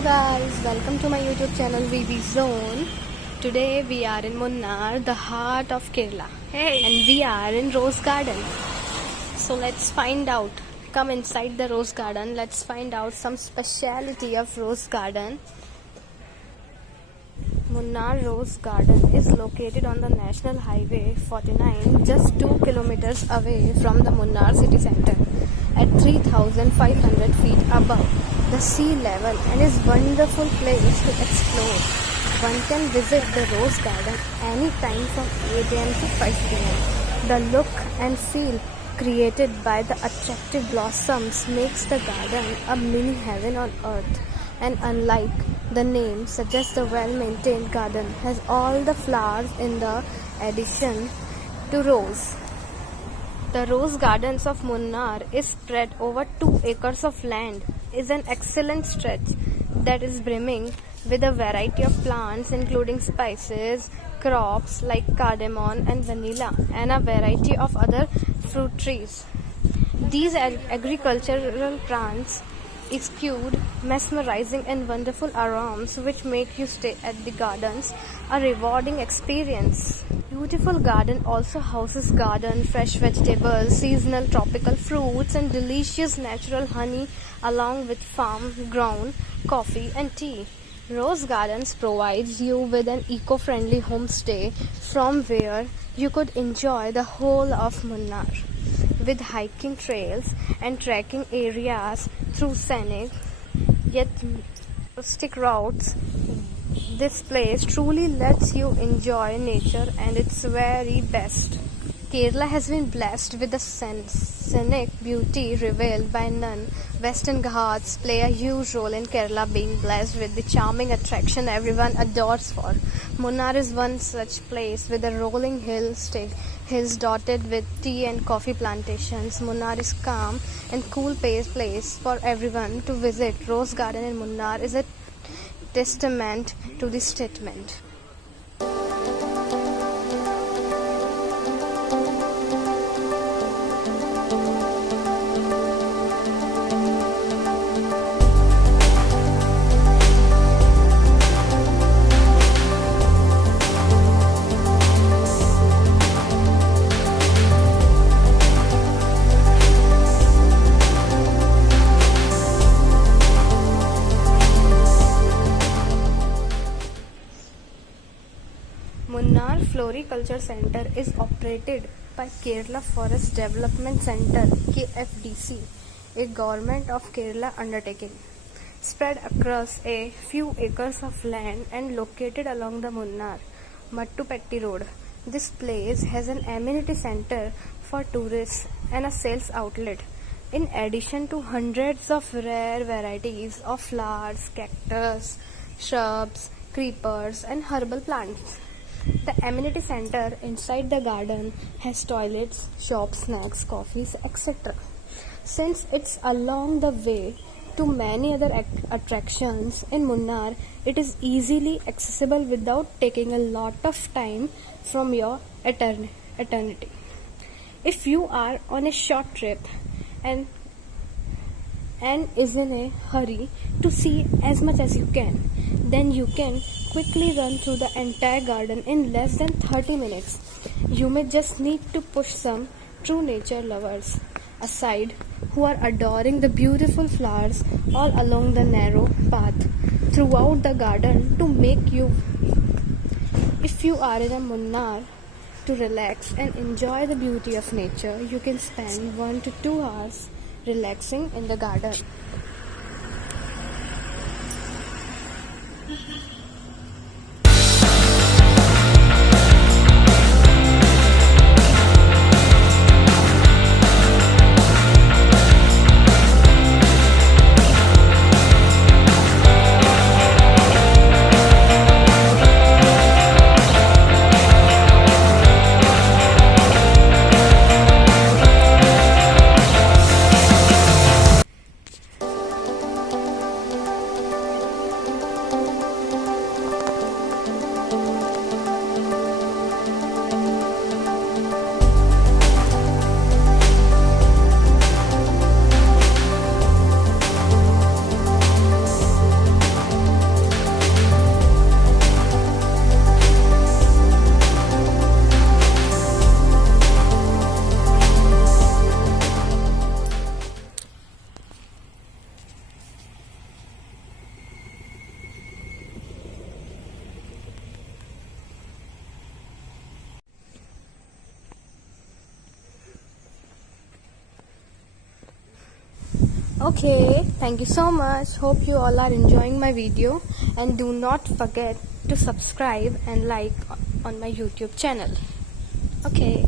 Hello guys, welcome to my YouTube channel VV Zone. Today we are in Munnar, the heart of Kerala. Hey. And we are in Rose Garden. So let's find out. Come inside the Rose Garden. Let's find out some speciality of Rose Garden. Munnar Rose Garden is located on the National Highway 49, just 2 kilometers away from the Munnar city center, at 3,500 feet above the sea level, and is wonderful place to explore. One can visit the Rose Garden anytime from 8 am to 5 pm. The look and feel created by the attractive blossoms makes the garden a mini heaven on earth, and unlike the name suggests, the well-maintained garden has all the flowers in the addition to rose. The Rose Gardens of Munnar is spread over 2 acres of land, is an excellent stretch that is brimming with a variety of plants including spices, crops like cardamom and vanilla, and a variety of other fruit trees. These agricultural plants exude mesmerizing and wonderful aromas which make you stay at the gardens a rewarding experience. Beautiful garden also houses garden, fresh vegetables, seasonal tropical fruits, and delicious natural honey along with farm grown coffee and tea. Rose Gardens provides you with an eco-friendly homestay from where you could enjoy the whole of Munnar, with hiking trails and trekking areas through scenic yet rustic routes. This place truly lets you enjoy nature and its very best. Kerala has been blessed with the scenic beauty revealed by none. Western Ghats play a huge role in Kerala being blessed with the charming attraction everyone adores for. Munnar is one such place with a rolling hills dotted with tea and coffee plantations. Munnar is calm and cool place for everyone to visit. Rose Garden in Munnar is a testament to this statement. Munnar Floriculture Centre is operated by Kerala Forest Development Centre KFDC, a government of Kerala undertaking, spread across a few acres of land and located along the Munnar Mattupetti Road. This place has an amenity centre for tourists and a sales outlet, in addition to hundreds of rare varieties of flowers, cactus, shrubs, creepers, and herbal plants. The amenity center inside the garden has toilets, shops, snacks, coffees, etc. Since it's along the way to many other attractions in Munnar, it is easily accessible without taking a lot of time from your eternity. If you are on a short trip and is in a hurry to see as much as you can, then you can quickly run through the entire garden in less than 30 minutes. You may just need to push some true nature lovers aside who are adoring the beautiful flowers all along the narrow path throughout the garden to make you. If you are in a Munnar to relax and enjoy the beauty of nature, you can spend 1 to 2 hours relaxing in the garden. Okay, thank you so much. Hope you all are enjoying my video, and do not forget to subscribe and like on my YouTube channel. Okay.